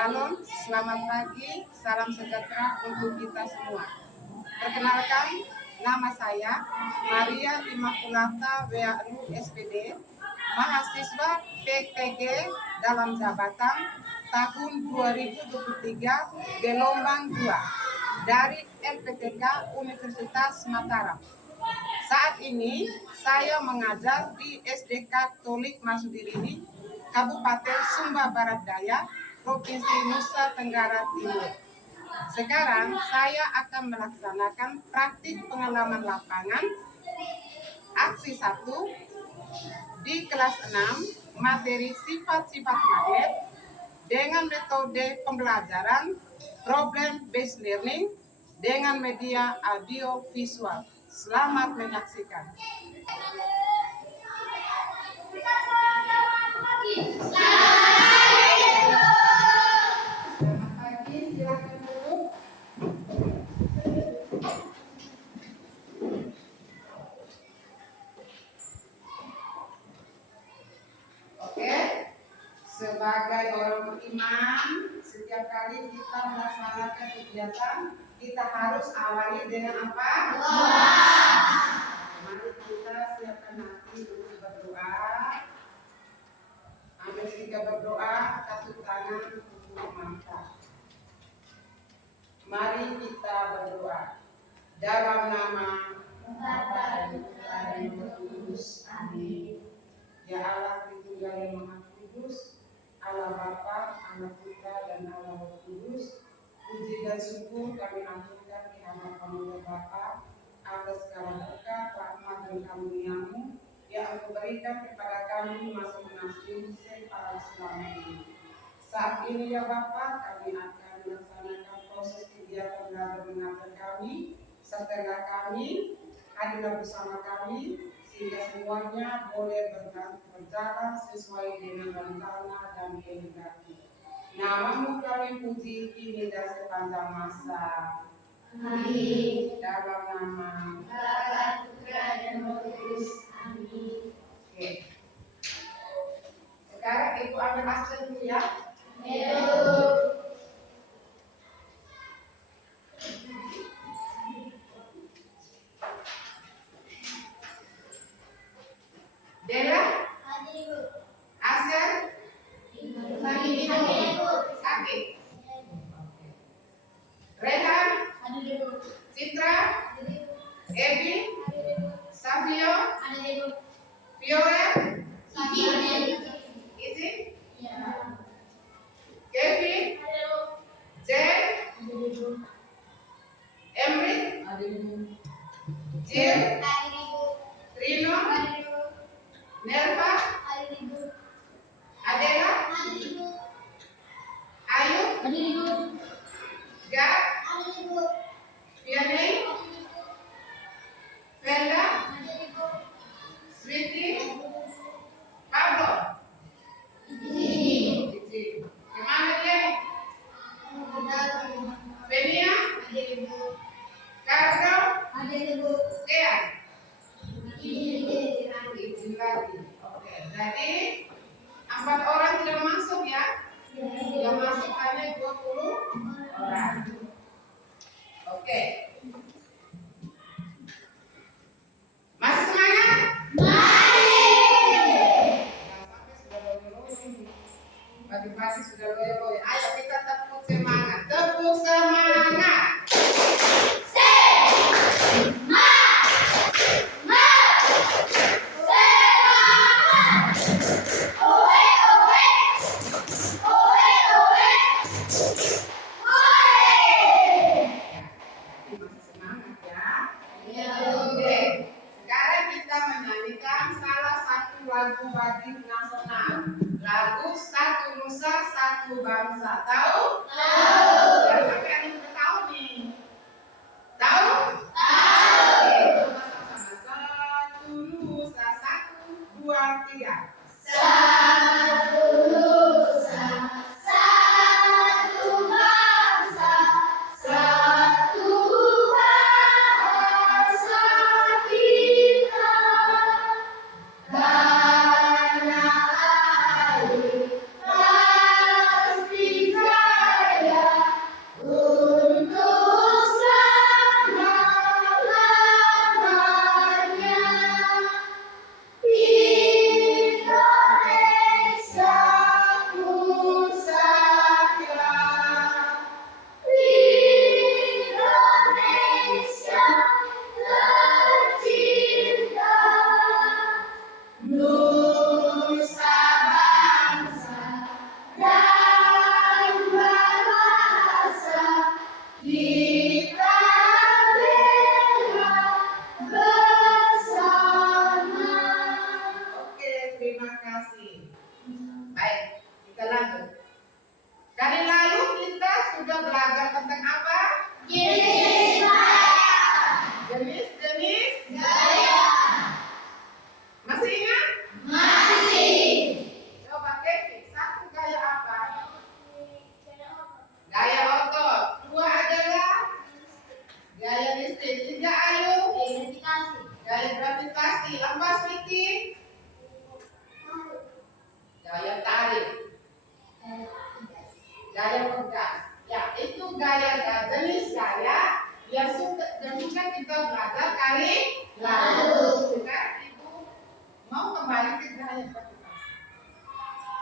Salam, selamat pagi, salam sejahtera untuk kita semua. Perkenalkan, nama saya Maria Immaculata WAU SPD, mahasiswa PTG dalam jabatan tahun 2023 gelombang 2 dari LPTK Universitas Mataram. Saat ini saya mengajar di SD Katolik Masudirini, Kabupaten Sumba Barat Daya, Provinsi Nusa Tenggara Timur. Sekarang saya akan melaksanakan praktik pengalaman lapangan aksi 1 di kelas 6 materi sifat-sifat magnet dengan metode pembelajaran problem based learning dengan media audio visual. Selamat menyaksikan. Sebagai orang beriman, setiap kali kita melaksanakan kegiatan, kita harus awali dengan apa? Doa. Mari kita siapkan hati untuk berdoa. Ambil sikap berdoa, katup tangan untuk mata. Mari kita berdoa. Dalam nama Bapa dan Putra dan Roh Kudus. Amin. Ya Allah, Tritunggal yang Maha Kudus, Allah Bapa, Allah Putra, dan Allah Roh Kudus, puji dan syukur kami aturkan di hadapan-Mu ya Bapa atas segala berkat, rahmat dan karunia-Mu yang Engkau berikan kepada kami masing-masing secara selama ini. Saat ini ya Bapa, kami akan melaksanakan proses kegiatan belajar mengajar kami, setelah kami hadirlah bersama kami, sehingga semuanya boleh berjalan sesuai dengan rencana dan kehendak-Mu. Nama-Mu kami puji kini dan sepanjang masa. Amin. Dalam nama Bapa, Putra, dan Roh Kudus. Amin. Oke. Sekarang Ibu ambil absen dulu ya. Dela, Asel, Sakit, Rehan, Citra, Ebi, Savio, Fiore, Izzy, Kevin, Jen, Emri, Jill, Trino, Nerva, Adela, Ayu, Gak, Fiani, Venda, Sweetie, Pablo, Gimana deh? Venia, Kardo, Kea, izin lagi. Oke, jadi 4 orang tidak masuk ya? Yang masuk hanya 20 orang. Oke. Masih semangat? Sampai sudah loyo-loyo. Pagi-pagi sudah loyo-loyo. Ayo kita tepuk semangat. Tepuk semangat. Lagu wajib nasional, lagu Satu Nusa Satu Bangsa. Tahu? Tahu. Ya, sampai ada yang tahu nih. Tahu? Tahu. Oke, coba sama-sama. Satu Nusa, 1, 2, 3. Satu Nusa, satu bangsa, satu bangsa kita. Tanah air pasti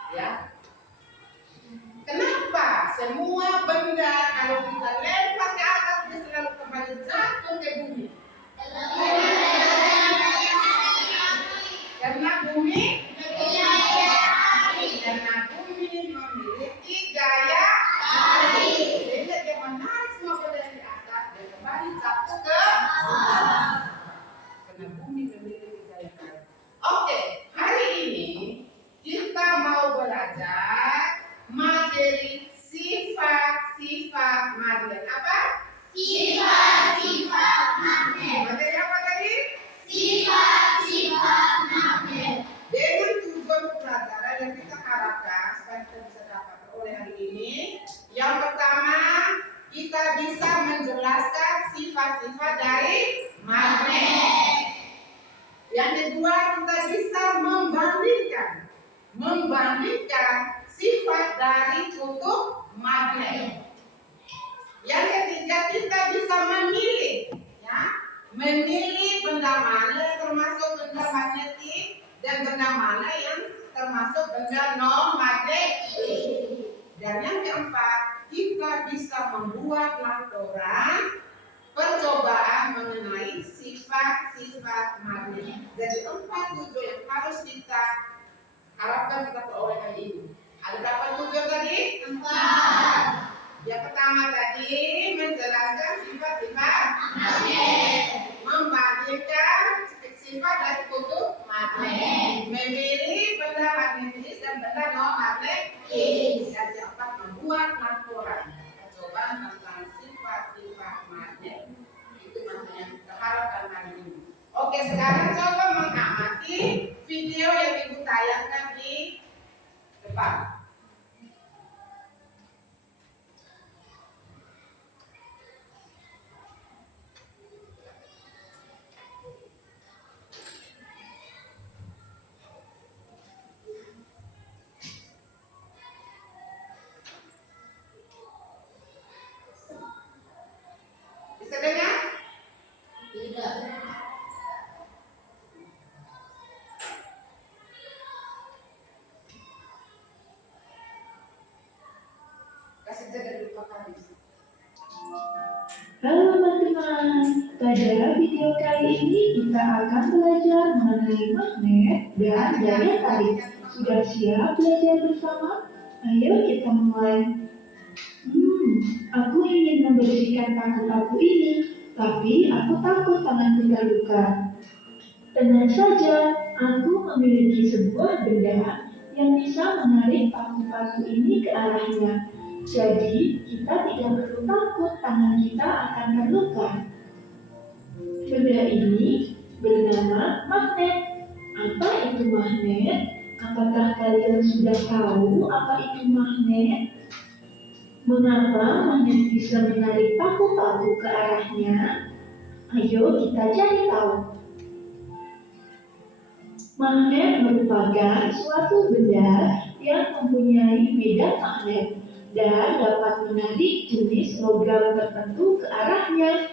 Ya. Kenapa? Semua benda kalau kita lempar ke atas dia selalu kembali jatuh ke bumi. Karena bumi memiliki gaya tarik. Sehingga dia menarik semua benda yang di atas dan kembali jatuh ke bawah. Karena bumi memiliki gaya tarik. Oke, hari ini kita mau belajar materi sifat-sifat magnet. Apa? Sifat-sifat magnet. Materi apa tadi? Sifat-sifat magnet. Dengan tujuan pelajaran yang kita harapkan supaya kita bisa dapat oleh hari ini. Yang pertama, kita bisa menjelaskan sifat-sifat dari magnet. Yang kedua, kita bisa membandingkan sifat dari kutub magnet. Yang ketiga, kita bisa memilih benda mana yang termasuk benda magnetik dan benda mana yang termasuk benda non magnetik. Dan yang keempat, kita bisa membuat laporan percobaan mengenai sifat-sifat magnet. Jadi 4 tujuan yang harus kita harapkan kita peroleh hari ini. Ada berapa tujuan tadi? 4. Yang pertama tadi menjelaskan sifat-sifat magnet, membandingkan sifat dari kutub magnet, memilih benda magnetis dan benda non magnetis. Dan yang keempat, membuat laporan percobaan tentang sifat-sifat magnet. Itu maksudnya yang kita harapkan hari ini. Oke, sekarang coba mengamati video yang Ibu tayangkan di depan. Bisa dengar? Tidak. Kasih jaga dulu Pak. Halo teman-teman, pada video kali ini kita akan belajar mengenai magnet dan daya tarik. Sudah siap belajar bersama? Ayo kita mulai. Aku ingin membersihkan paku aku ini, tapi aku takut tanganku terluka. Tenang saja, aku memiliki sebuah benda yang bisa menarik paku-paku ini ke arahnya. Jadi, kita tidak perlu takut tangan kita akan terluka. Benda ini bernama magnet. Apa itu magnet? Apakah kalian sudah tahu apa itu magnet? Mengapa magnet bisa menarik paku-paku ke arahnya? Ayo kita cari tahu. Magnet merupakan suatu benda yang mempunyai medan magnet dan dapat menarik jenis logam tertentu ke arahnya.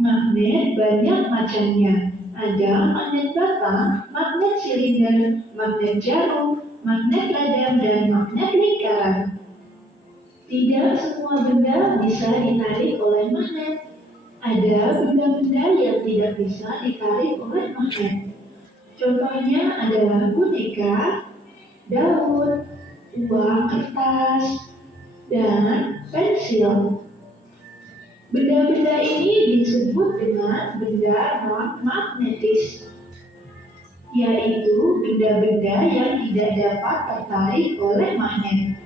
Magnet banyak macamnya. Ada magnet bata, magnet silinder, magnet jarum, magnet ladang, dan magnet lingkaran. Tidak semua benda bisa ditarik oleh magnet. Ada benda-benda yang tidak bisa ditarik oleh magnet. Contohnya adalah boneka, daun, uang kertas, dan pensil. Benda-benda ini disebut dengan benda non-magnetis, yaitu benda-benda yang tidak dapat tertarik oleh magnet.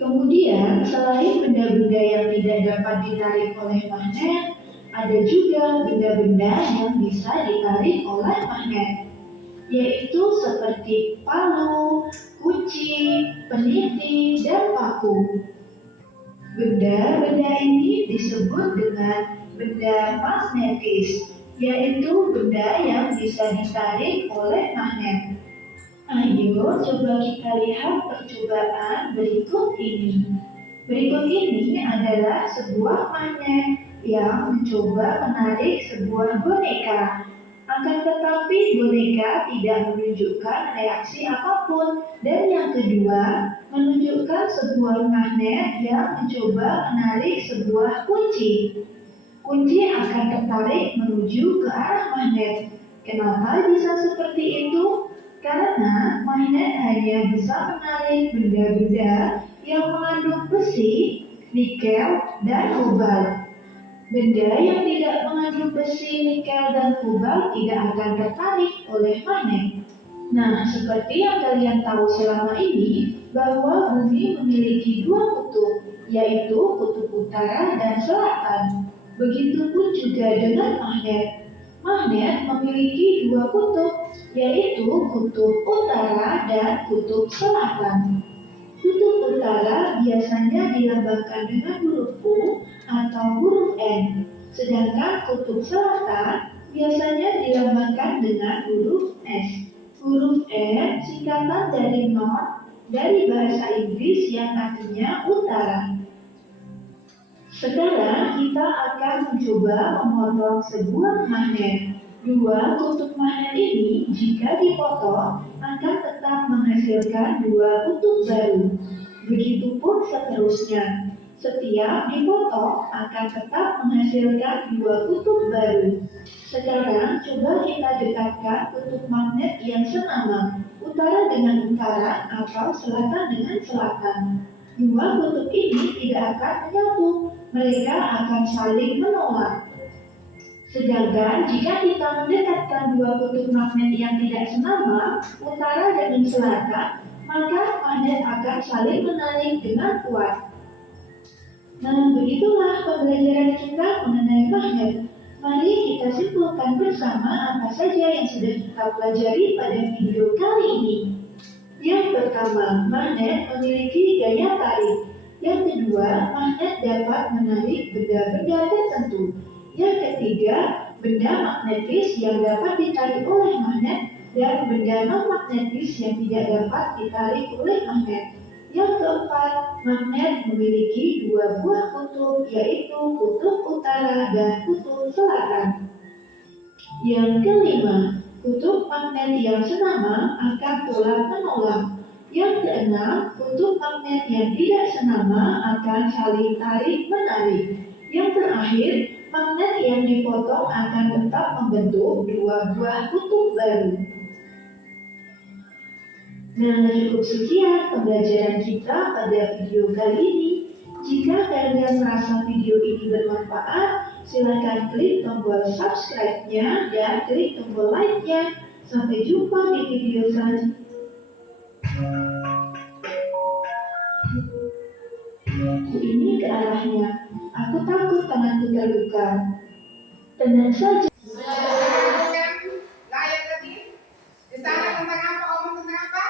Kemudian, selain benda-benda yang tidak dapat ditarik oleh magnet, ada juga benda-benda yang bisa ditarik oleh magnet, yaitu seperti palu, kunci, peniti, dan paku. Benda-benda ini disebut dengan benda magnetis, yaitu benda yang bisa ditarik oleh magnet. Ayo coba kita lihat percobaan berikut ini. Berikut ini adalah sebuah magnet yang mencoba menarik sebuah boneka. Akan tetapi boneka tidak menunjukkan reaksi apapun. Dan yang kedua, menunjukkan sebuah magnet yang mencoba menarik sebuah kunci. Kunci akan tertarik menuju ke arah magnet. Kenapa bisa seperti itu? Karena magnet hanya bisa menarik benda-benda yang mengandung besi, nikel, dan kobalt. Benda yang tidak mengandung besi, nikel, dan kobalt tidak akan tertarik oleh magnet. Nah, seperti yang kalian tahu selama ini, bahwa bumi memiliki dua kutub, yaitu kutub utara dan selatan. Begitupun juga dengan magnet. Magnet memiliki dua kutub, yaitu kutub utara dan kutub selatan. Kutub utara biasanya dilambangkan dengan huruf U atau huruf N, sedangkan kutub selatan biasanya dilambangkan dengan huruf S. Huruf N singkatan dari North dari bahasa Inggris yang artinya utara. Sekarang kita akan mencoba memotong sebuah magnet. Dua kutub magnet ini jika dipotong akan tetap menghasilkan dua kutub baru. Begitupun seterusnya. Setiap dipotong akan tetap menghasilkan dua kutub baru. Sekarang coba kita dekatkan kutub magnet yang senama, utara dengan utara atau selatan dengan selatan. Dua kutub ini tidak akan menyatu, mereka akan saling menolak. Sedangkan jika kita mendekatkan dua kutub magnet yang tidak senama, utara dengan selatan, maka magnet akan saling menarik dengan kuat. Nah, begitulah pembelajaran kita mengenai magnet. Mari kita simpulkan bersama apa saja yang sudah kita pelajari pada video kali ini. Yang pertama, magnet memiliki gaya tarik. Yang kedua, magnet dapat menarik benda-benda tertentu. Yang ketiga, benda magnetis yang dapat ditarik oleh magnet dan benda non-magnetis yang tidak dapat ditarik oleh magnet. Yang keempat, magnet memiliki dua buah kutub, yaitu kutub utara dan kutub selatan. Yang kelima, kutub magnet yang senama akan tolak menolak. Yang keenam, kutub magnet yang tidak senama akan saling tarik menarik. Yang terakhir, magnet yang dipotong akan tetap membentuk dua buah kutub baru. Nah, cukup sekian pembelajaran kita pada video kali ini. Jika kalian merasa video ini bermanfaat, silakan klik tombol subscribe-nya dan klik tombol like-nya. Sampai jumpa di video selanjutnya. Ini ke arahnya. Aku takut tanganku terluka. Tenang saja. Layar tadi. Di sana tentang apa? Omong tentang apa?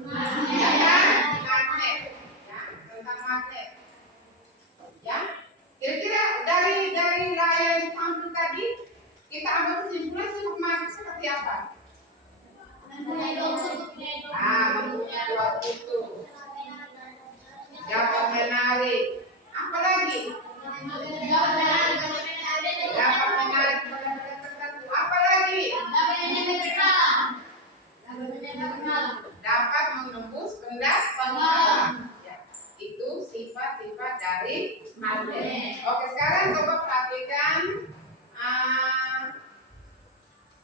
Magnet. Ya, tentang magnet. Ya. Kira-kira dari layar yang ditampil tadi, kita ambil kesimpulan sifat magnet seperti apa? Mempunyai dua kutub. Dapat menarik. Apa lagi? Dapat menarik benda-benda tertentu. Apa lagi? Dapat menembus benda. Ya, itu sifat-sifat dari magnet. Oke, sekarang coba perhatikan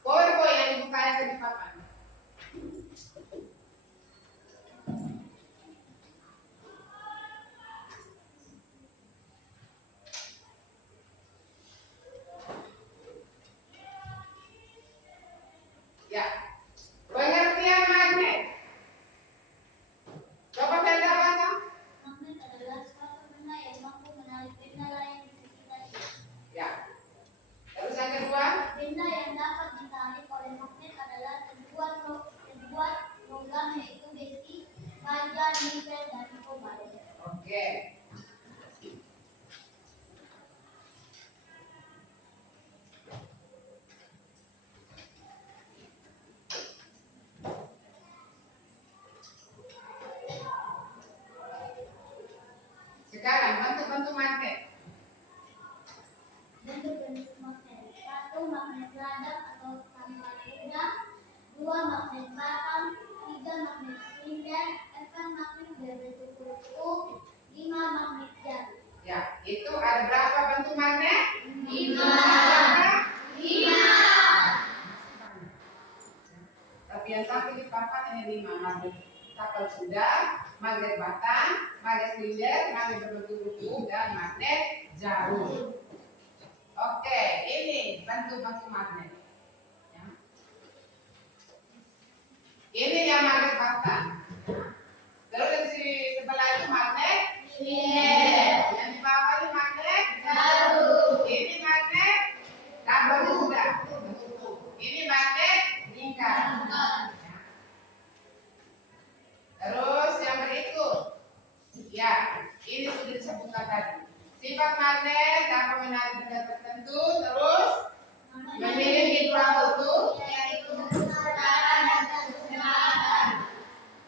powerpoint yang dibuka di papan. Ya, pengertian magnet. Coba saya baca. Magnet adalah suatu benda yang mampu menarik benda lain di sekitarnya. Ya. Terus yang kedua, Benda yang dapat ditarik oleh magnet adalah terbuat logam yaitu besi, baja, nikel, dan kobalt. oke. Sekarang bentuk-bentuk magnet. Bentuk-bentuk magnet. Satu, magnet radar atau tali tapal kuda, magnet batang, magnet silinder, magnet berbentuk buku, dan magnet jarum. Oke, ini bentuk-bentuk magnet. Ya. Ini yang magnet batang. Terus di sebelah itu magnet silinder. Yang di bawah ini magnet jarum. Ini magnet tapal kuda. Ini magnet lingkar. Terus yang berikut, ya, ini sudah disebutkan tadi. Sifat magnet dapat menarik benda tertentu, terus memiliki dua kutub, yaitu kesetaraan dan kesetaraan.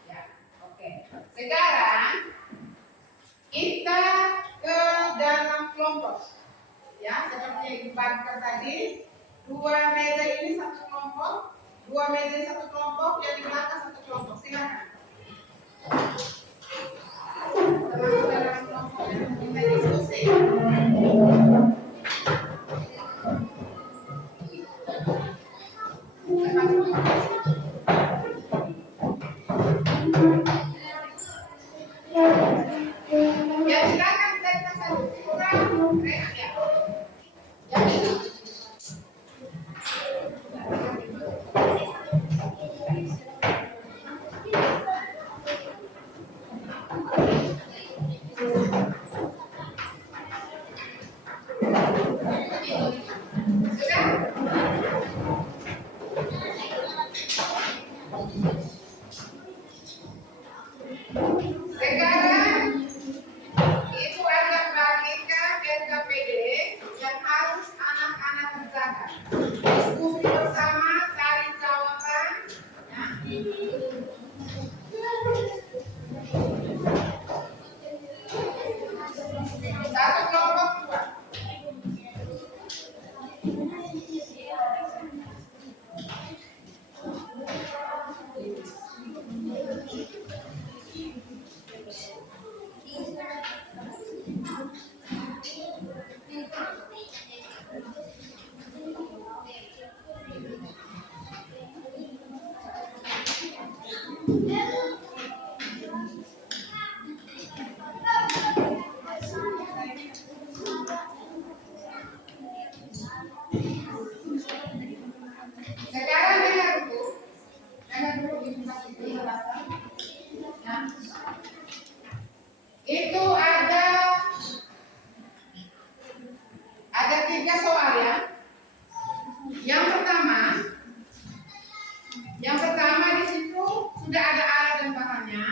Ya, oke. Sekarang kita ke dalam kelompok. Ya, seperti yang dibagikan tadi, dua meja ini satu kelompok, dua meja ini satu kelompok, yang di belakang satu kelompok. Silakan. Termasuk dalam kelompok yang kita diskusi. Ya silakan kita satu kurang ya. Sekarang Ibu akan bagikan RKPD yang harus anak-anak kerjakan. Diskusi bersama, cari jawaban. Ya. Satu kelompok dua. Sekarang dengar dulu Ibu kasih penjelasan. Nah, itu ada 3 soal ya. Yang pertama di situ sudah ada alat dan bahannya,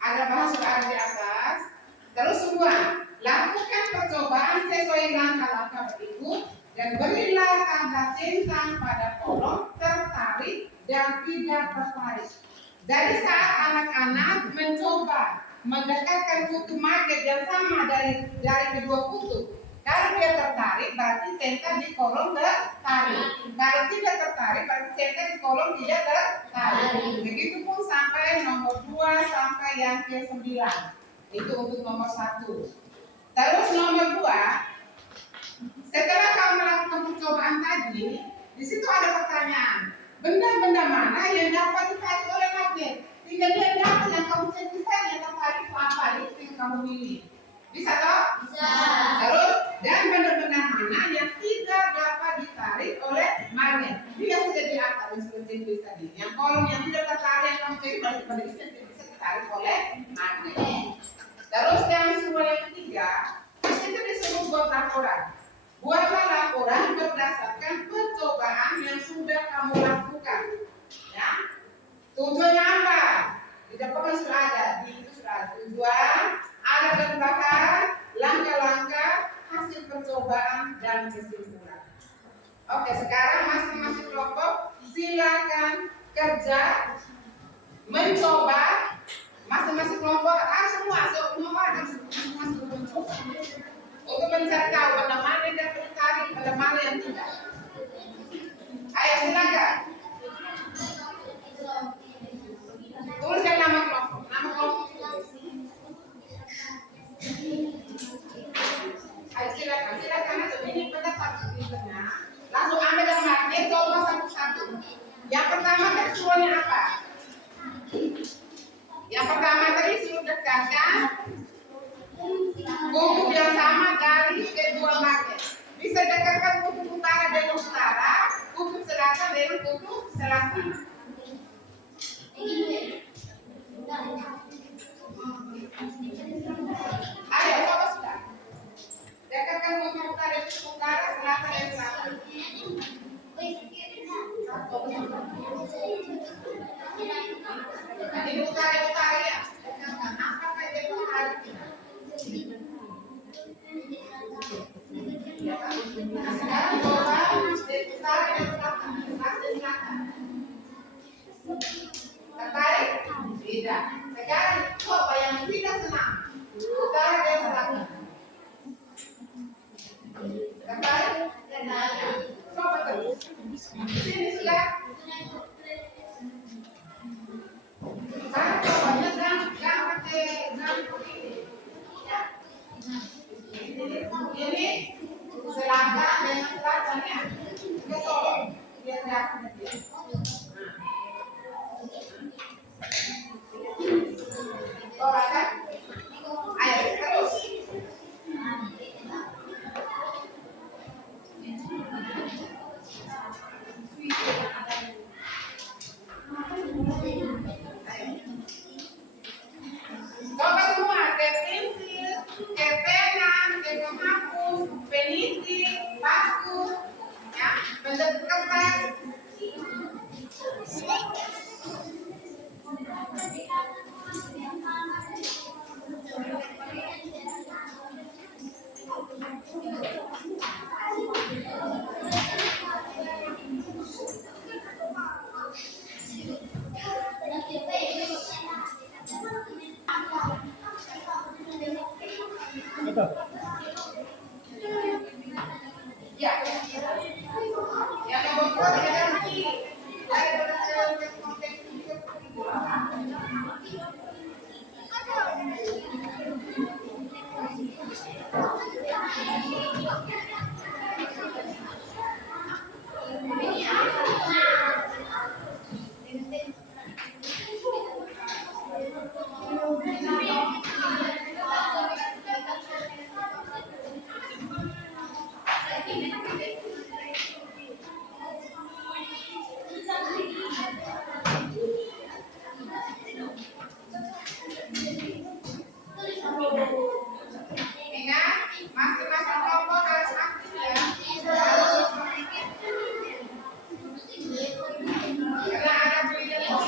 ada bahan sudah ada di atas. Terus semua lakukan percobaan sesuai langkah-langkah berikut dan berilah tanda centang pada kolom tertarik dan tidak tertarik. Jadi saat anak-anak mencoba mendekatkan kutub magnet yang sama dari kedua kutub, kalau dia tertarik berarti centang di kolom tertarik. Kalau tidak tertarik berarti centang di kolom tidak tertarik. Begitupun sampai nomor 2 sampai yang ke-9. Itu untuk nomor 1. Terus nomor 2, setelah kamu melakukan percobaan tadi, di situ ada pertanyaan. Benda-benda mana yang dapat ditarik oleh magnet? Tinggal dia dapat yang kamu cek yang tertarik itu apa? Itu yang kamu pilih. Bisa toh? Bisa. Terus dan benda-benda mana yang tidak dapat ditarik oleh magnet? Dia sudah di atas yang sudah cek tadi. Yang kolom yang tidak tertarik yang kamu cek berarti pada bisa ditarik oleh magnet. Terus yang soal yang ketiga, di situ disebut buat laporan. Buatlah laporan berdasarkan percobaan yang sudah kamu lakukan. Ya. Tujuannya apa? Di depan sudah ada, di itu sudah ada tujuan, ada dan bahan, langkah-langkah, hasil percobaan dan kesimpulan. Oke, sekarang masing-masing kelompok silakan kerja mencoba. Masing-masing kelompok semua ada masing-masing mencoba untuk mencari tahu pada mana yang dapat ditarik, pada mana yang tidak. Ayo silakan. Tuliskan nama kelompok tulis. Ayo silakan ini pendapat di tengah. Langsung ambil gambar, coba satu-satu. Yang pertama kan suruhnya apa? Yang pertama tadi suruh dekatkan kutub yang sama dari kedua magnet. Bisa dekatkan kutub utara dengan utara, kutub selatan dengan kutub selatan. Ayo, coba sudah. Dekatkan kutub utara dengan utara, selatan dan selatan. Ini utara ya. Dekatkan. Apakah dia utara? Sekarang coba dari utara dan selatan, tertarik? Tidak. Sekarang coba yang tidak senang, utara dan selatan. Tertarik? Tidak. Coba terus. Sini sudah. Sekarang coba jangan pakai begini. Ini selatan dengan selatan ya. Kesol. Biar enggak. Coba kan? Ayo terus. Coba semua ke pensil, ke pena, ke penghapus, peniti, paku, ya, bentuk kertas. Ya, yang membuat energi dari berdasarkan konteks hidup. Ingat, masing-masing kelompok harus aktif ya. Karena ada pilihan.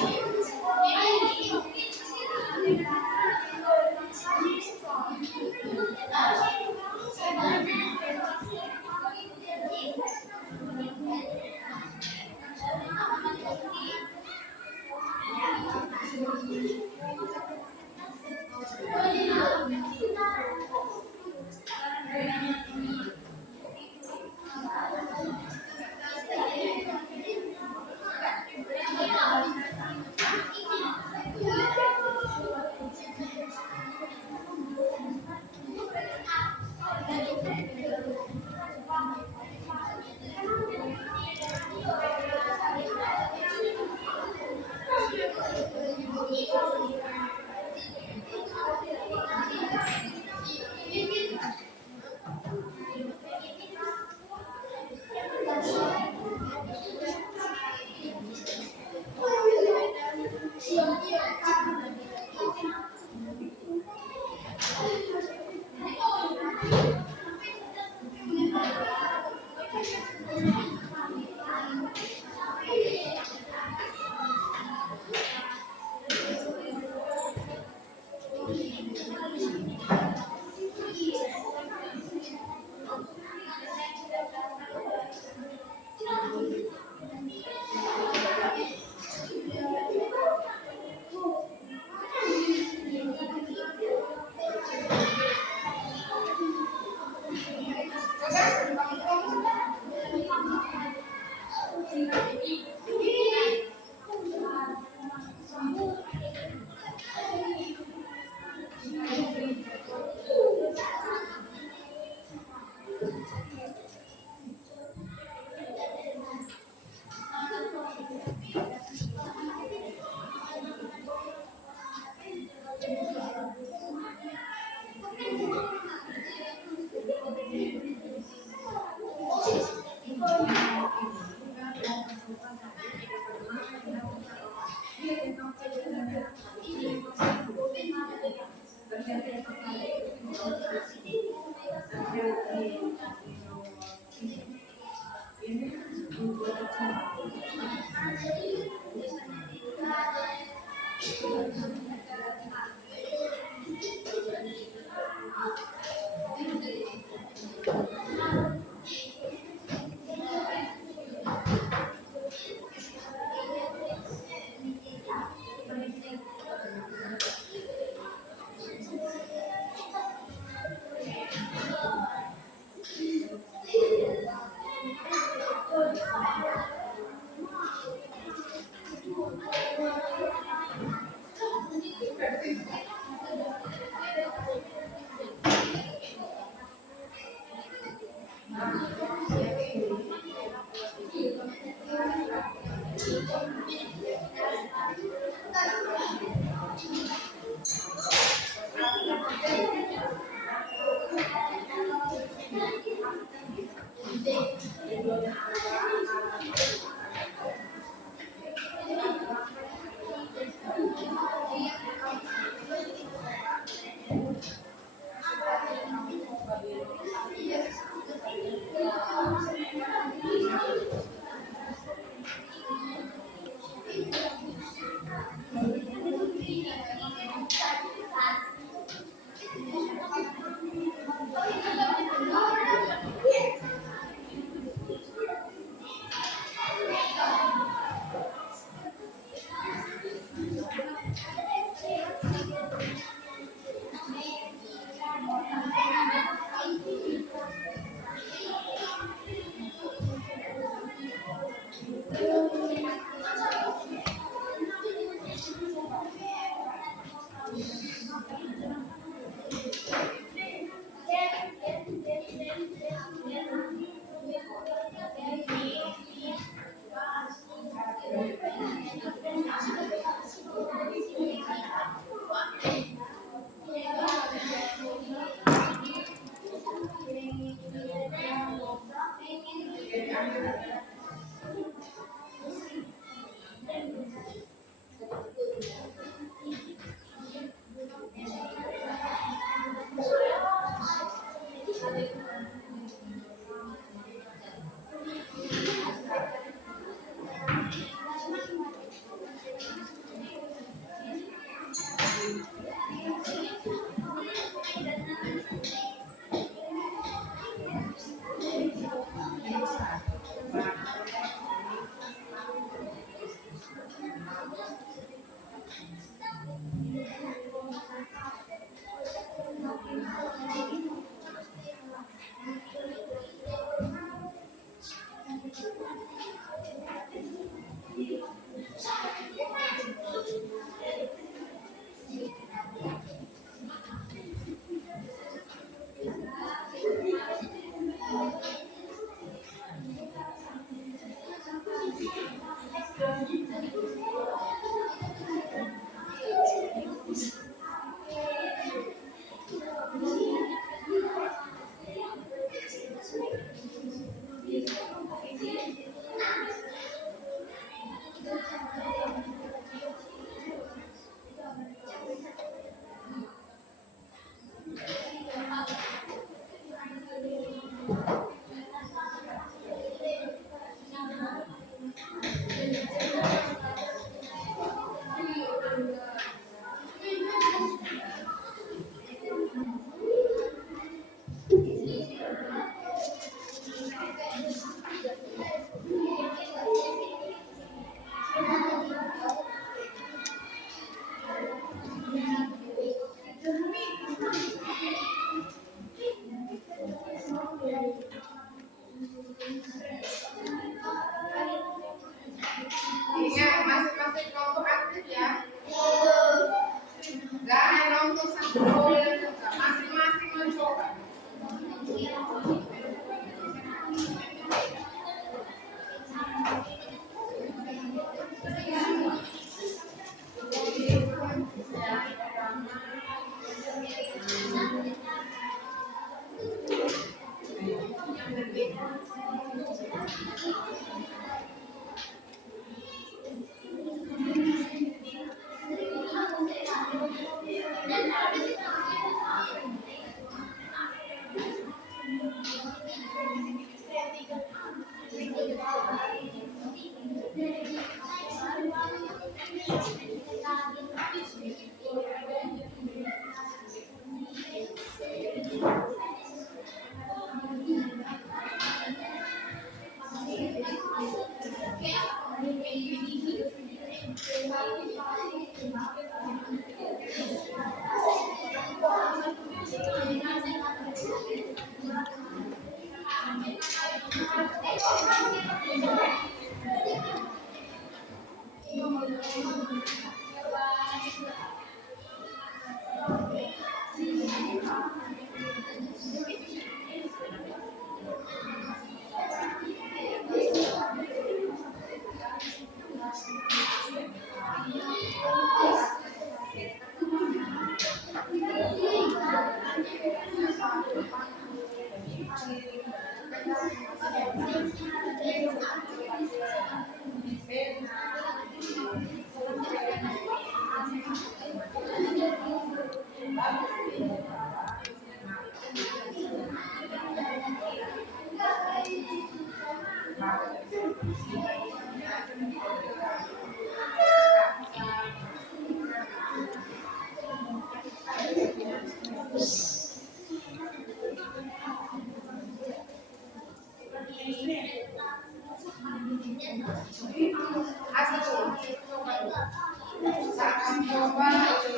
Saya akan coba nanti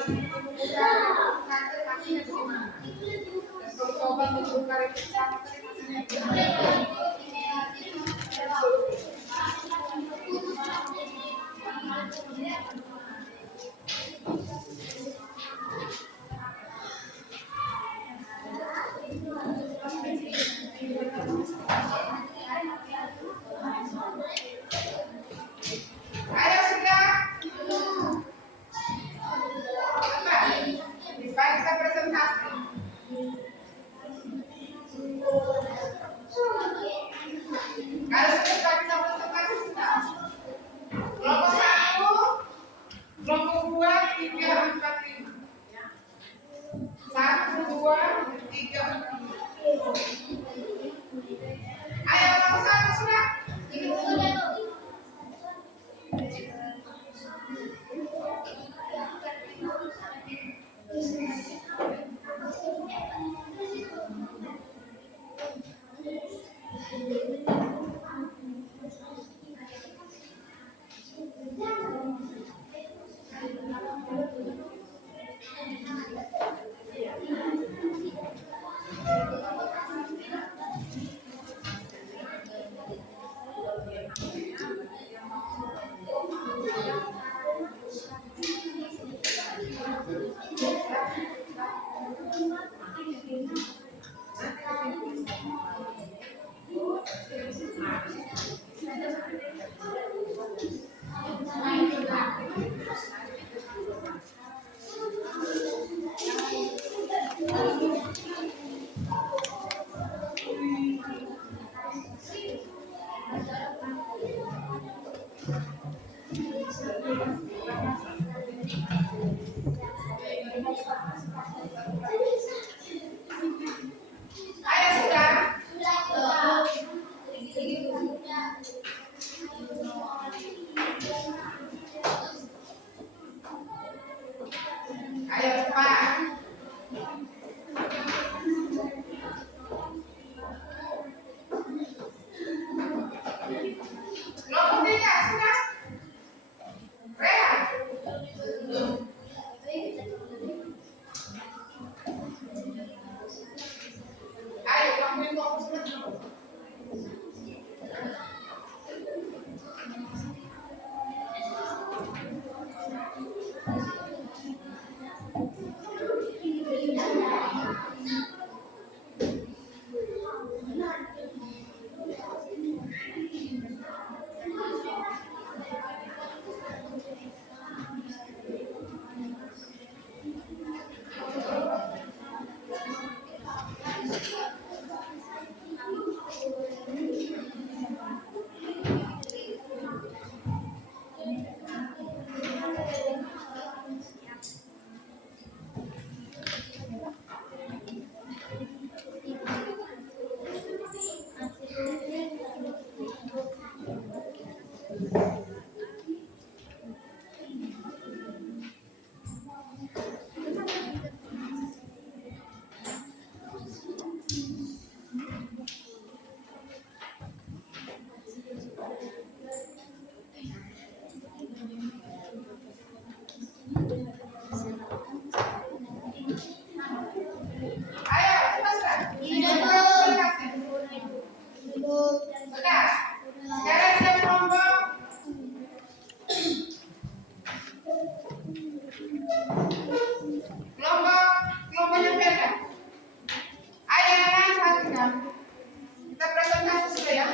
hasilnya gimana. Terus coba membuka rekening. Ayo sudah. Apa? Supaya bisa presentasi. Kalau sudah bisa presentasi sudah. Kelompok 1, kelompok 2, 3, 4, 5. 1, 2, 3, 4. Ayo kelompok 1 sudah. Ayo sudah. Ayo cepat. Kelompok 3 sudah. Rehat. Ayo kamu kelompok sudah. Ayo cepat sudah. Sudah. Sekarang siap kelompok. Kelompoknya beda. Ayo yang lain. Kita presentasi sudah ya.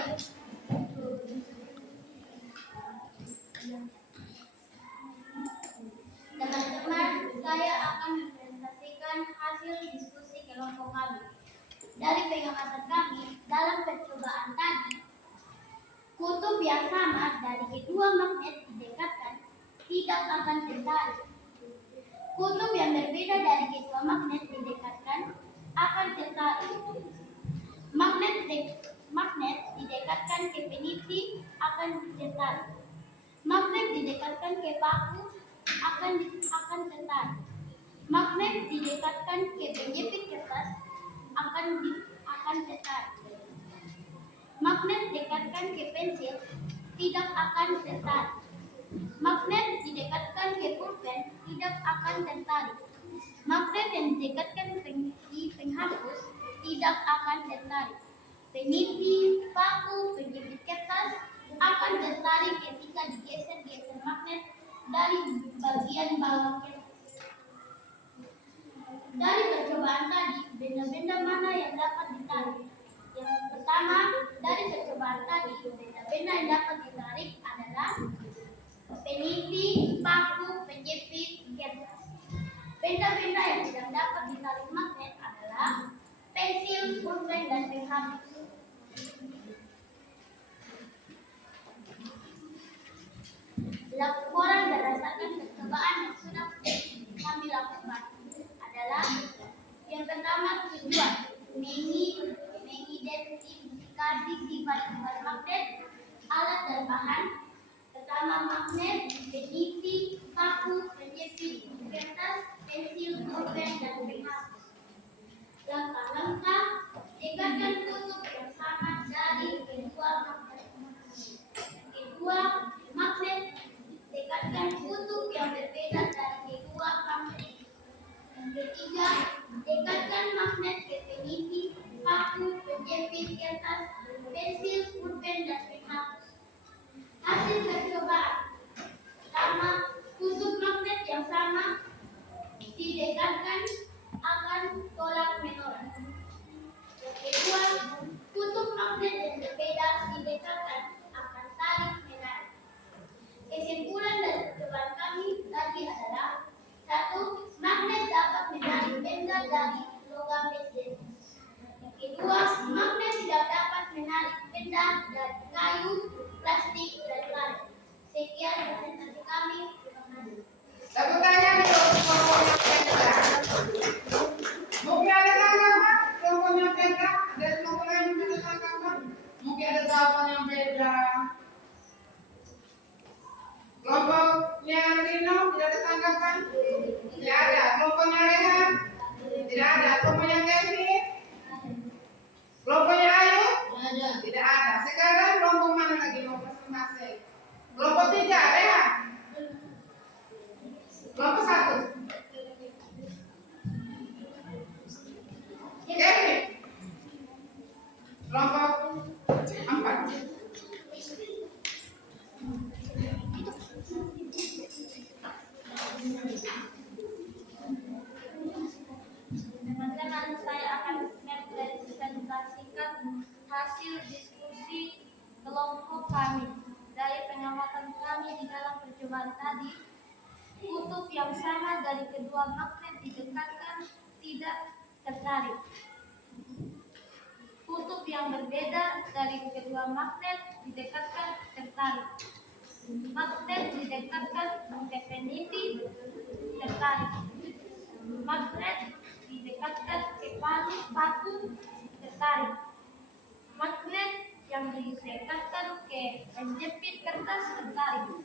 Teman-teman, saya akan mempresentasikan hasil diskusi kelompok toko kami. Dari pengamatan kami, dalam percobaan tadi, kutub yang sama dari kedua magnet didekatkan tidak akan tertarik. Kutub yang berbeda dari kedua magnet didekatkan akan tertarik. Magnet didekatkan ke peniti akan tertarik. Magnet didekatkan ke paku akan tertarik. Magnet didekatkan ke penjepit kertas akan tertarik. Magnet didekatkan ke pensil tidak akan tertarik. Magnet didekatkan ke pulpen tidak akan tertarik. Magnet yang didekatkan di penghapus tidak akan tertarik. Peniti, paku, penjepit kertas akan tertarik ketika digeser-geser magnet dari bagian bawah kertas. Dari percobaan tadi, benda-benda mana yang dapat ditarik? Yang pertama, dari percobaan tadi, benda-benda yang dapat ditarik adalah peniti, paku, penjepit, kertas. Benda-benda yang tidak dapat ditarik magnet adalah pensil, pulpen, dan penghapus. Laporan berdasarkan percobaan yang sudah kami lakukan adalah yang pertama tujuan mengidentifikasi sifat-sifat magnet, alat dan bahan. Pertama magnet, peniti, paku, penjepit, kertas, pensil, pulpen, dan penghapus. Langkah-langkah dekatkan kutub yang sama dari kedua magnet. Kedua magnet dekatkan kutub yang berbeda dari kedua magnet. Yang ketiga, dekatkan magnet ke peniti, paku, penjepit, kertas, pensil, pulpen, dan penghapus. Hasil percobaan. Pertama, kutub magnet yang sama didekatkan akan tolak menolak. Yang kedua, kutub magnet yang berbeda didekatkan akan tarik menarik. Kesimpulan dari percobaan kami tadi adalah: 1. Magnet dapat menarik benda dari logam besi. Yang kedua, magnet tidak dapat menarik benda dari kayu, plastik, dan karet. Sekian presentasi kami. Terima kasih. Tepuk tangan untuk kelompoknya Petra. Mungkin ada tanggapan kelompoknya Petra, ada kelompok lain yang ada tanggapan. Mungkin ada jawaban yang beda. Kelompoknya Rino tidak ada tanggapan? Tidak ada. Kelompoknya Rehan? Tidak ada. Kelompoknya Kevin? Kelompoknya Ayu? Tidak ada. Sekarang kelompok mana lagi mau presentasi? Kelompok 3, Rehan? Kelompok 1? Kevin? Kelompok 4? Teman-teman, saya akan mempresentasikan hasil diskusi kelompok kami. Dari pengamatan kami di dalam percobaan tadi, kutub yang sama dari kedua magnet didekatkan tidak tertarik. Kutub yang berbeda dari kedua magnet didekatkan tertarik. Magnet didekatkan ke peniti tertarik. Magnet didekatkan ke paku tertarik. Magnet yang didekatkan ke penjepit kertas tertarik.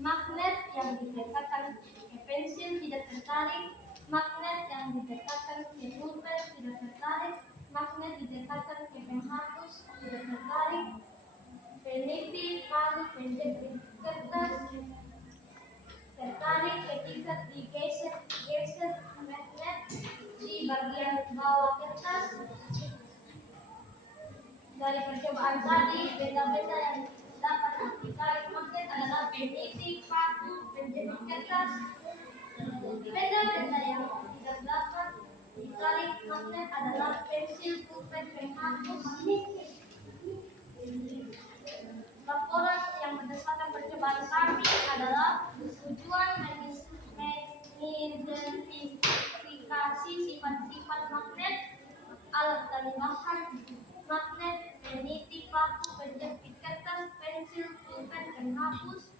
Magnet yang didekatkan ke pensil tidak tertarik. Magnet yang didekatkan ke pulpen tidak tertarik. Magnet didekatkan ke penghapus tidak tertarik. Peniti, palu, penjepit kertas tertarik ketika digeser magnet di bagian bawah kertas. Dari percobaan tadi, benda-benda yang dapat ditarik magnet adalah peniti, paku, penjepit kertas. Benda-benda yang tidak dapat ditarik magnet adalah pensil, pulpen, penghapus. Laporan yang berdasarkan percobaan kami adalah tujuan mengidentifikasi sifat-sifat magnet, alat dan bahan magnet, peniti, paku, penjepit kertas, pensil, pulpen, penghapus.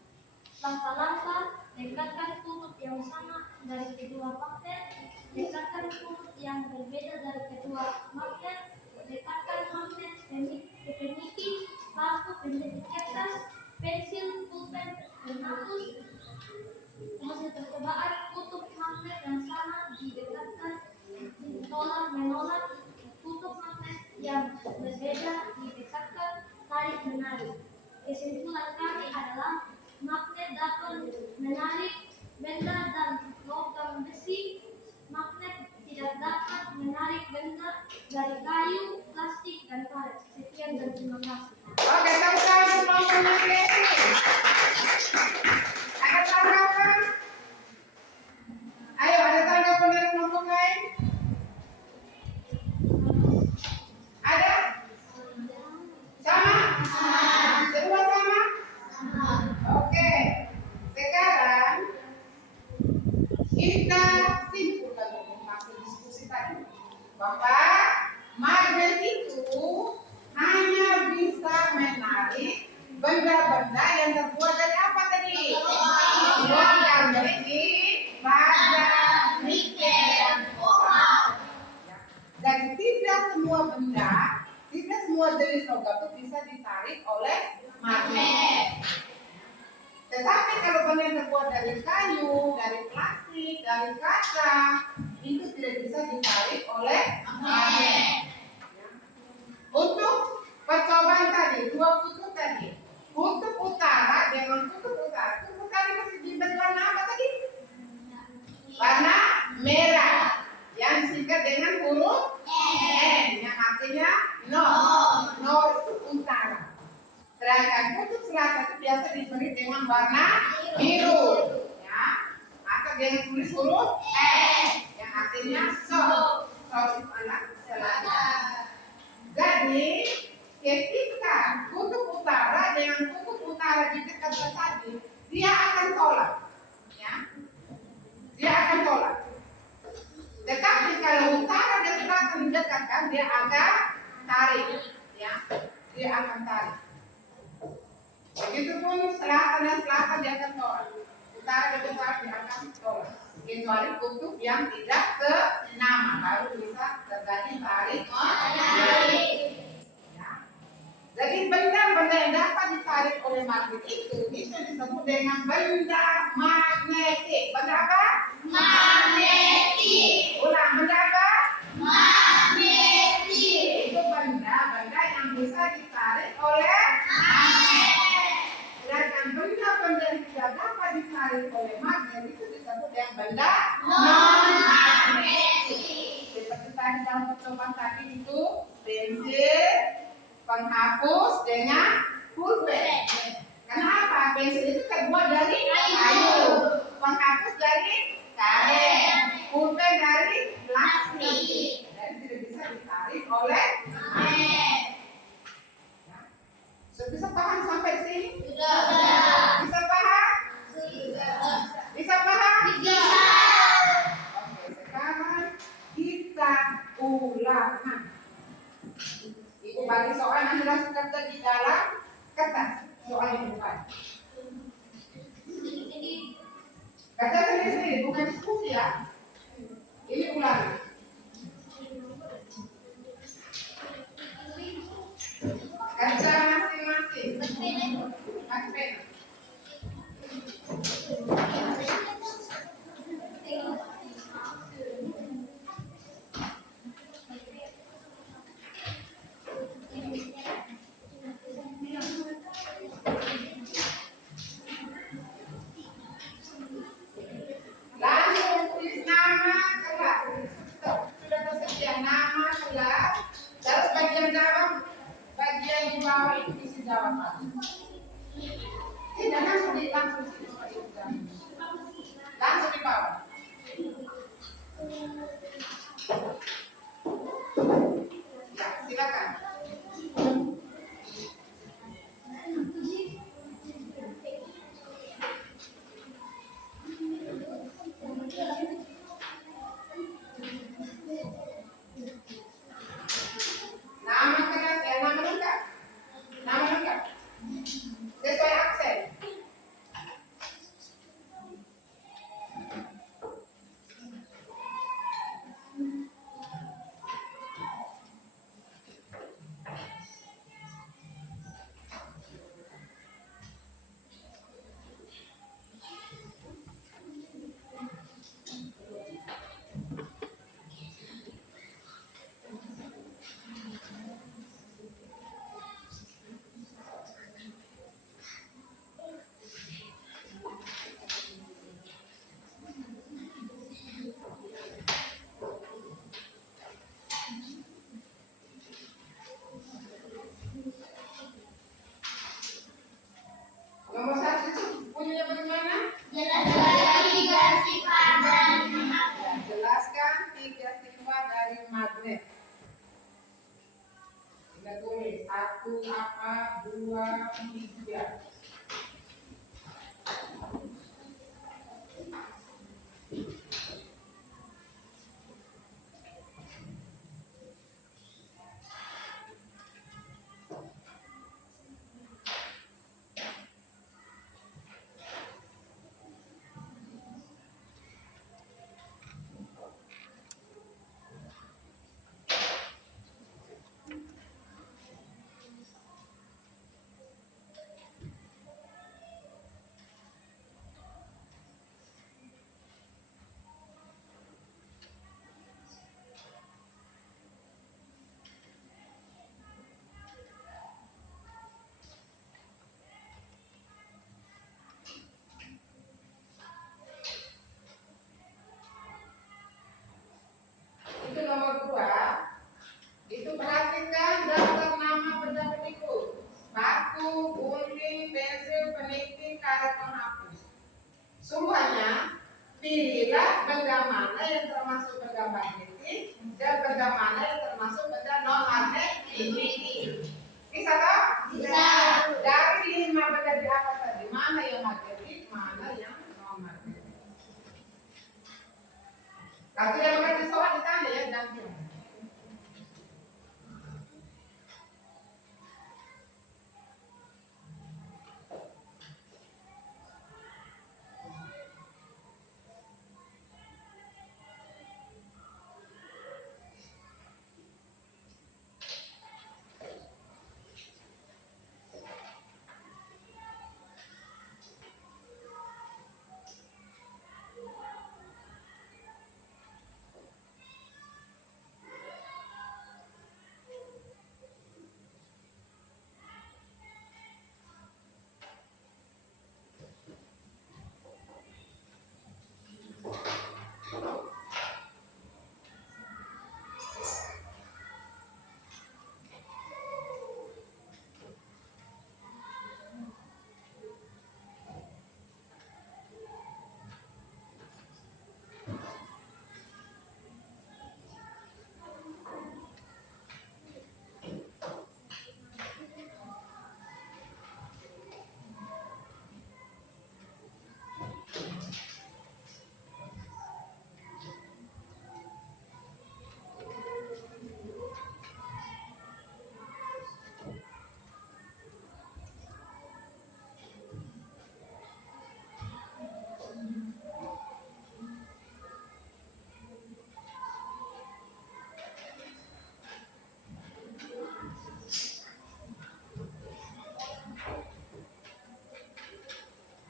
Langkah-langkah: dekatkan kutub yang sama dari kedua magnet, dekatkan kutub yang berbeda dari kedua magnet, dekatkan magnet, peniti, paku, penjepit kertas, pensil, pulpen, penghapus. Hasil percobaan: kutub magnet yang sama didekatkan, menolak, kutub magnet yang berbeda didekatkan, tarik menarik. Kesimpulan kami adalah magnet dapat menarik benda dan logam besi. Magnet tidak dapat menarik benda dari kayu, plastik, dan karet. Sekian dan terima kasih. Oke, tepuk tangan untuk kelompoknya Desi. Ada tanggapan? Ayo, ada tanggapan dari kelompok lain? Ada? Sama? Semua sama? Oke. Sekarang kita simpulkan hasil diskusi tadi bahwa magnet itu hanya bisa menarik benda-benda yang terbuat dari apa tadi? Logam besi, baja, nikel, dan kobalt. Dan tidak semua benda, tidak semua jenis logam itu bisa ditarik oleh magnet. Tetapi kalau benda yang terbuat dari kayu, dari plastik, dari kaca, itu tidak bisa ditarik oleh magnet. Untuk percobaan tadi, dua kutub tadi, kutub utara dengan kutub utara. Kutub utara masih diberi warna apa tadi? Warna merah, yang disingkat dengan huruf N, yang artinya nol. Nol itu utara. Sedangkan kutub selatan itu biasa diberi dengan warna biru, ya, atau dengan tulis huruf S, yang artinya sol. Sol itu anak selatan. Jadi ketika kutub utara dengan kutub utara didekatkan tadi, dia akan tolak, ya, dia akan tolak. Tetapi kalau utara dan selatan didekatkan, dia akan tarik, ya, dia akan tarik. Begitupun selatan dan selatan dia akan tolak, utara dan utara dia akan tolak. Kecuali kutub yang tidak senama baru bisa terjadi tarik menarik. Ya. Jadi benda-benda yang dapat ditarik oleh magnet itu bisa disebut dengan benda magnetik. Benda apa? Magnetik. Ulang, benda apa? Magnetik. Itu benda-benda yang bisa ditarik oleh magnet. Sedangkan benda-benda yang tidak dapat ditarik oleh magnet itu disebut dengan benda non-magnetik. Seperti tadi dalam percobaan tadi itu pensil, penghapus dengan pulpen. Kenapa? Pensil itu terbuat dari kayu, penghapus dari karet, pulpen dari plastik. Jadi tidak bisa ditarik oleh magnet. Bisa paham sampai sini? Sudah. Bisa paham? Sudah. Bisa paham? Bisa. Oke, sekarang kita ulangan. Ibu bagi soal yang sudah kerja di dalam kertas. Soal yang bukan. Kerja sendiri, bukan diskusi ya. Ini ulangan. Kerja masing-masing. Pakai pena. Langsung tulis nama kelas. tinggi dia. Itu nomor 2. Itu perhatikan daftar nama benda berikut: batu, gunting, pensil, peniti, karet penghapus. Suruhannya, pilihlah benda mana yang termasuk benda magnetik dan benda mana yang termasuk benda non magnetik. Bisa tak? Bisa. Dari 5 benda di atas tadi, mana yang magnetik, mana yang non magnetik. Kalau tidak mengerti soal ditanya ya, jangan.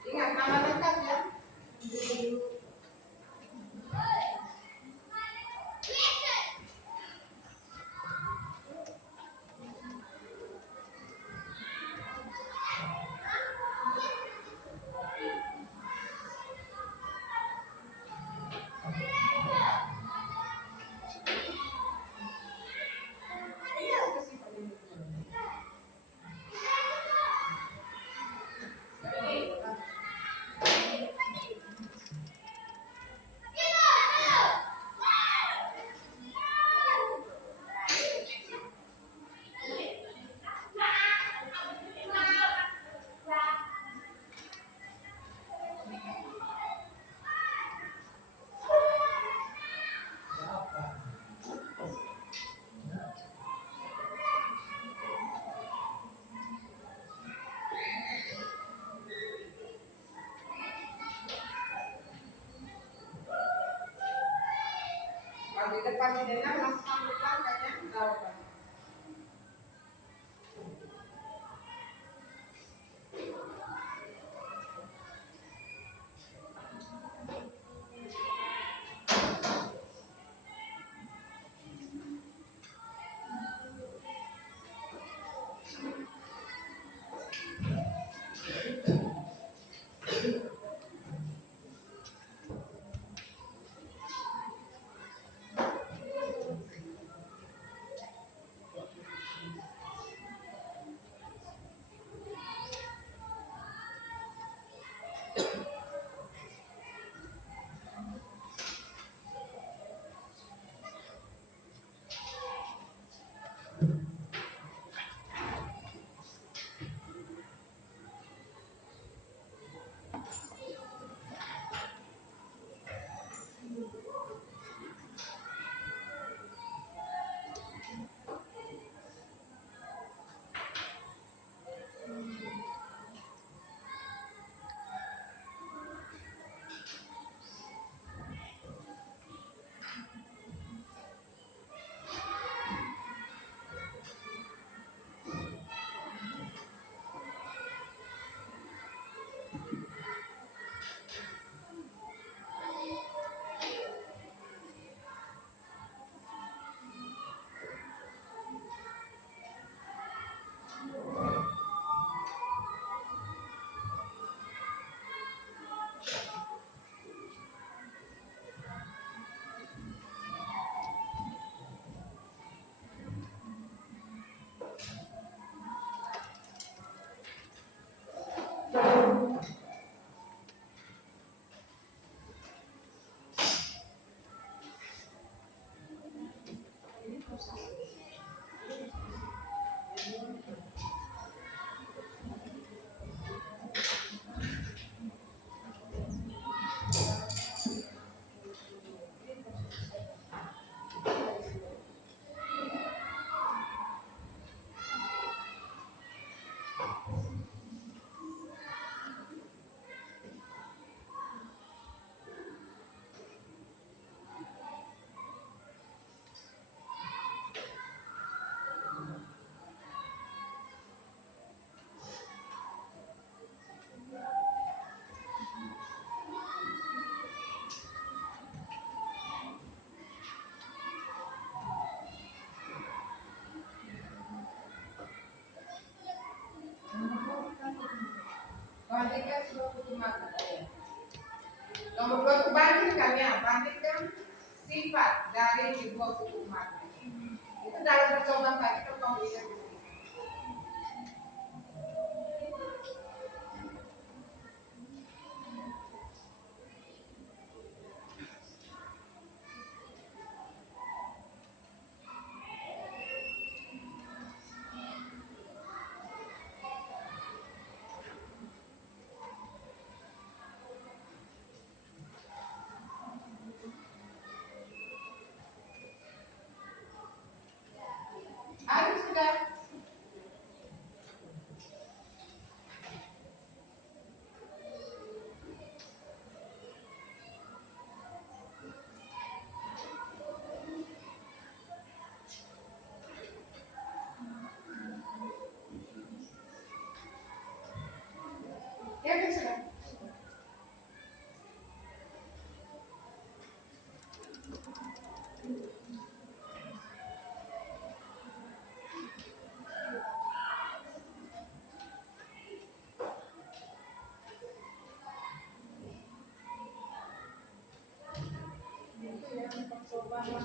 Ingat nama lengkap ya. Kalau di depan dengar langsung sambutan kayaknya tahu kan. Nomor 2 itu bandingkan ya, bandingkan sifat dari kedua suku magnet. Itu dalam percobaan tadi kalau lihat di sini. Ada sudah. Ya kan sudah. Itu yang percobaan.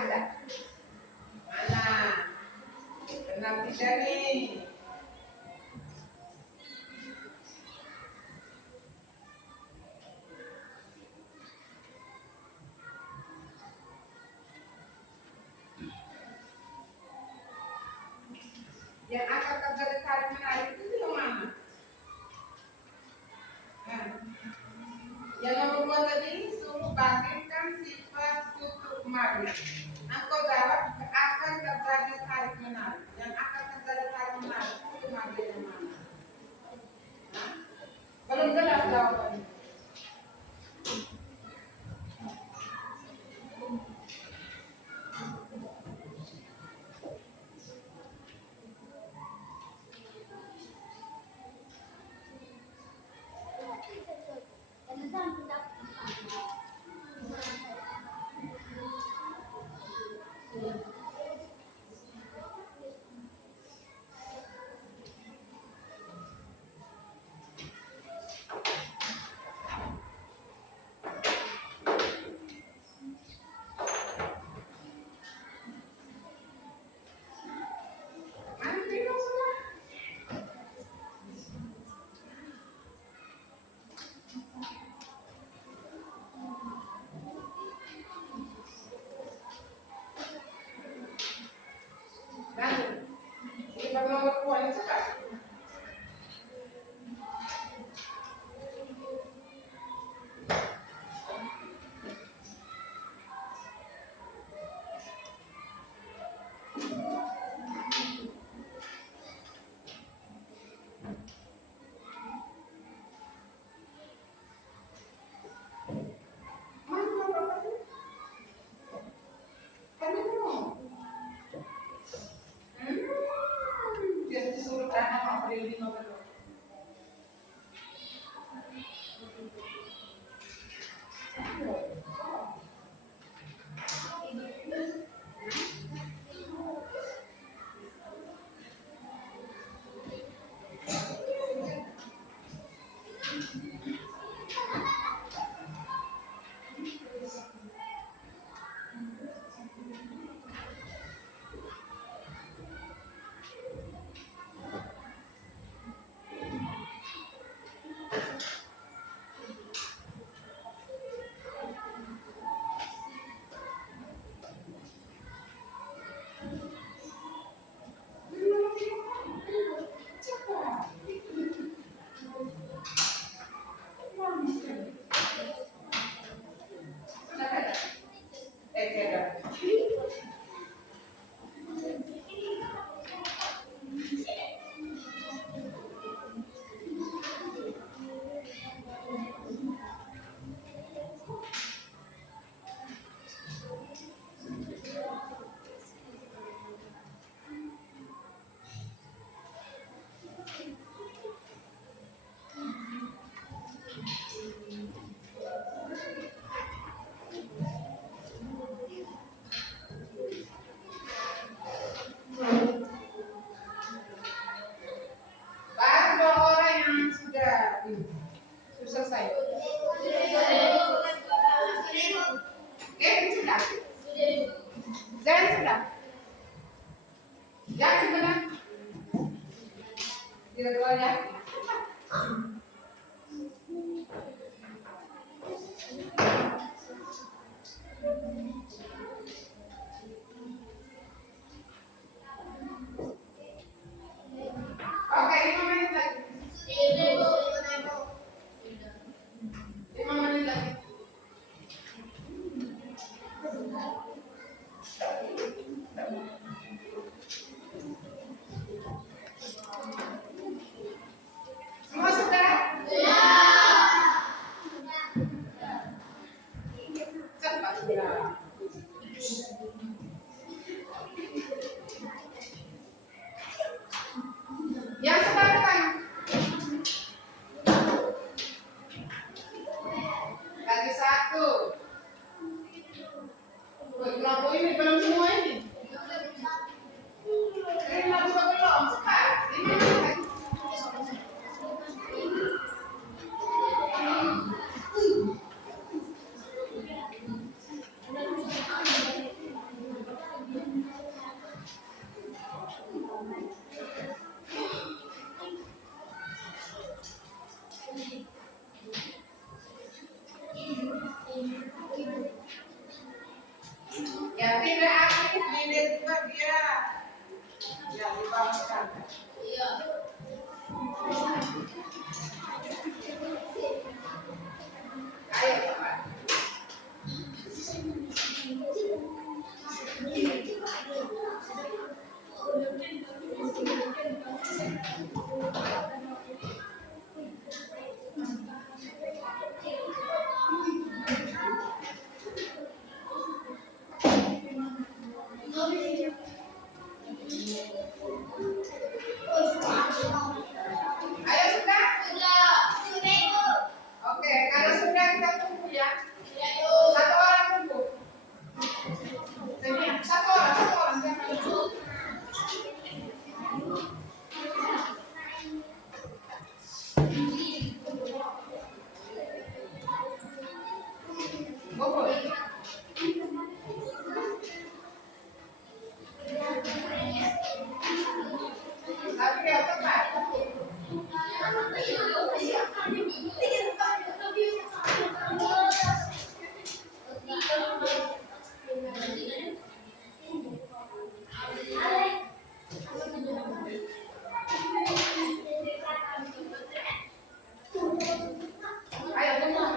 Sudah. Mana? Benar tidak nih? Yang akan terjadi tarik menarik itu di mana? Nah, yang nomor 2 tadi suruh bandingkan sifat tutup magnet. Engkau jawab akan terjadi tarik menarik. Yang akan terjadi tarik menarik itu magnet yang mana? Nah, belum jelas jawabannya. Mana tidak sudah? Dan sifat nomor 2 ini sudah. Mana nomor tadi? Kan itu. Dia disuruh anak Kira-kira ya. Oke, 5 menit lagi. 5 menit lagi. Semua sudah? Cepat sudah. Yang sekarang lagi satu. Lampu ini belum semua ini. Ini lampu belum. Cepat. 5 menit lagi. Yang tidak aktif minit juga dia. Ya, dibangkan. Ayo, cepat. Ayo sudah? Oke, kalau sudah kita tunggu ya. Satu orang tunggu. Satu orang jangan tunggu. Bobol. Tapi ya cepat. Ayo tunggu.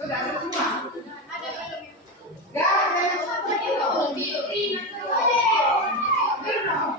Sudah semua. Gak ada yang satu itu. Belum.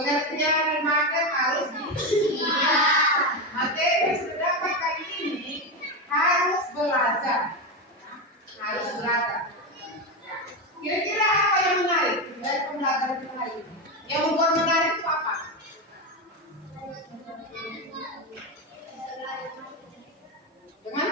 Pengertian remaja harus iya. Materi yang sudah dapat kali ini harus belajar. Harus belajar. Kira-kira apa yang menarik dari pembelajaran kita ini? Yang membuat menarik itu apa? Dengan?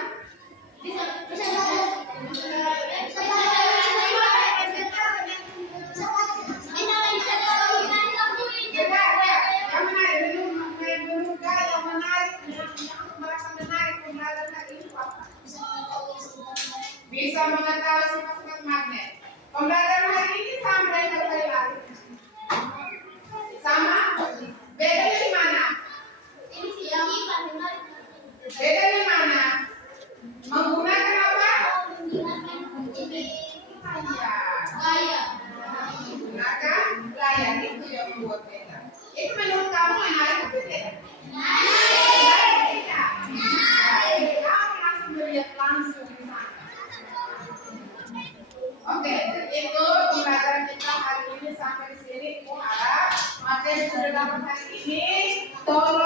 Bisa mengetahui sifat-sifat magnet. Pembelajaran hari ini sampai berkali-kali. Sama? Bedanya di mana? Beda di mana? Menggunakan apa? Gaya. Menggunakan gaya itu yang membuat beda. Itu menurut kamu menarik atau tidak? Menarik tidak? Kamu langsung melihat langsung di sana. Oke, itu pembelajaran kita hari ini sampai di sini. Harap materi sudah dapat hari ini. Tolong